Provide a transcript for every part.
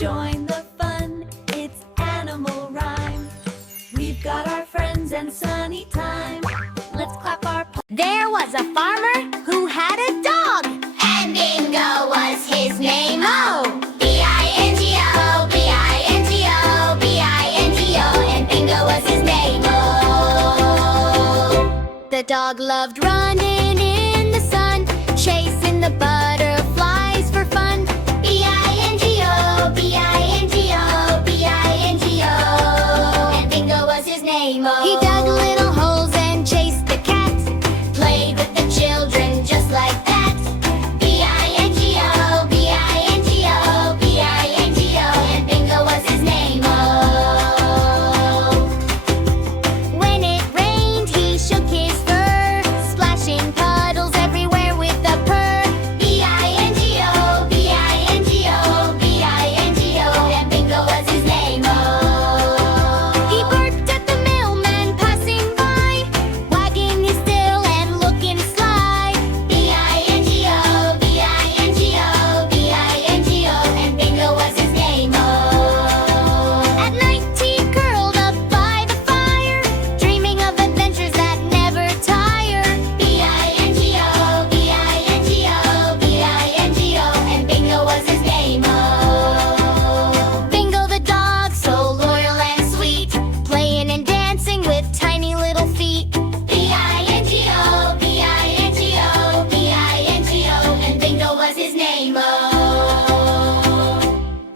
join the fun, it's animal rhyme. We've got our friends and sunny time. Let's clap our paws. There was a farmer who had a dog, And Bingo was his name, oh! B-I-N-G-O, B-I-N-G-O, B-I-N-G-O, and Bingo was his name, oh! the dog loved running in the sun, chasing the butterflies for fun. B-I-N-G-O, B-I-N-G-O, B-I-N-G-O, and Bingo was his name, oh! He dug little holes and chased the cat, Played with the children just like that. B-I-N-G-O, B-I-N-G-O, B-I-N-G-O, and Bingo was his name, oh! when it rained he shook his fur, splashing puddles everywhere with a purr. B-I-N-G-O, B-I-N-G-O, B-I-N-G-O, and Bingo was his name, oh! He barked at the mailman passing by, wagging his tail and looking sly. B-I-N-G-O, B-I-N-G-O, B-I-N-G-O, and Bingo was his name, oh! At night he curled up by the fire, dreaming of adventures that never tire. B-I-N-G-O, B-I-N-G-O, B-I-N-G-O, and Bingo was his name, oh! Bingo the dog, so loyal and sweet, playing and dancing with tiny little feet. B-I-N-G-O, B-I-N-G-O, B-I-N-G-O, and Bingo was his name, oh!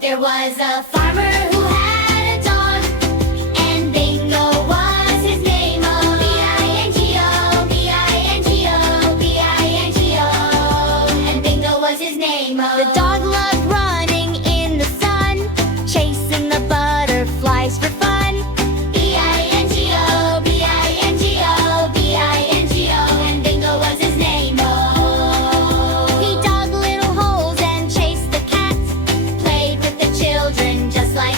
There was a farmer who had a dog, and Bingo was his name, oh! B-I-N-G-O, B-I-N-G-O, B-I-N-G-O, and Bingo was his name, oh! The dog loved running in the sun, chasing the butterflies for fun. B-I-N-G-O, B-I-N-G-O, B-I-N-G-O, and Bingo was his name, oh! He dug little holes and chased the cat, Played with the children just like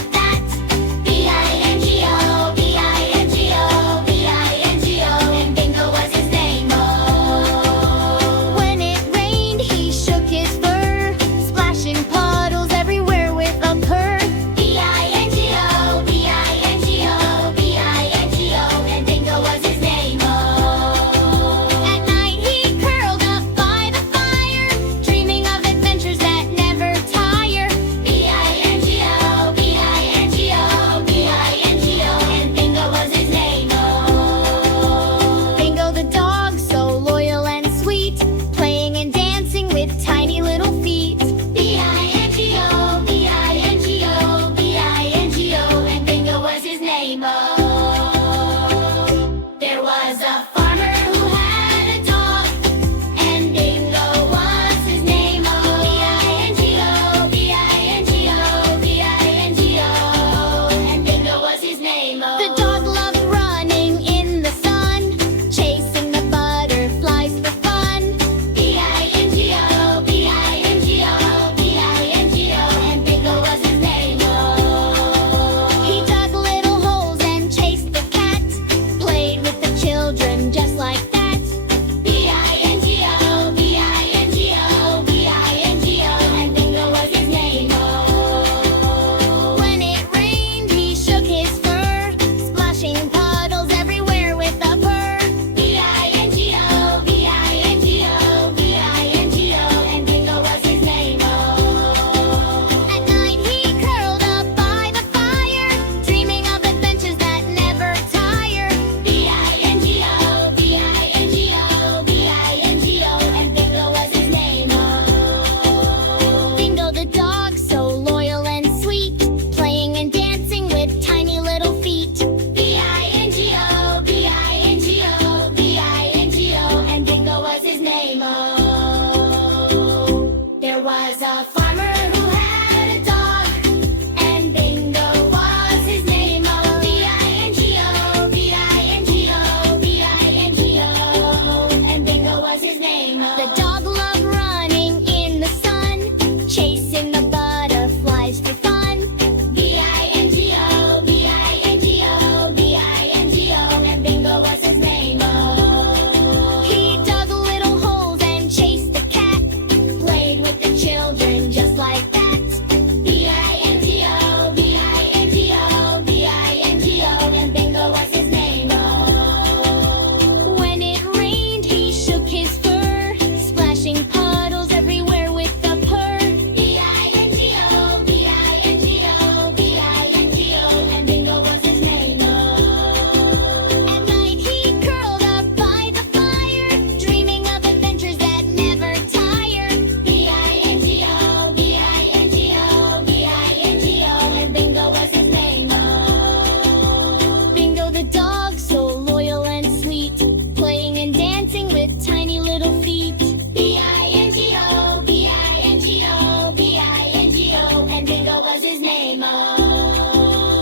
his name? Oh,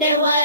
there was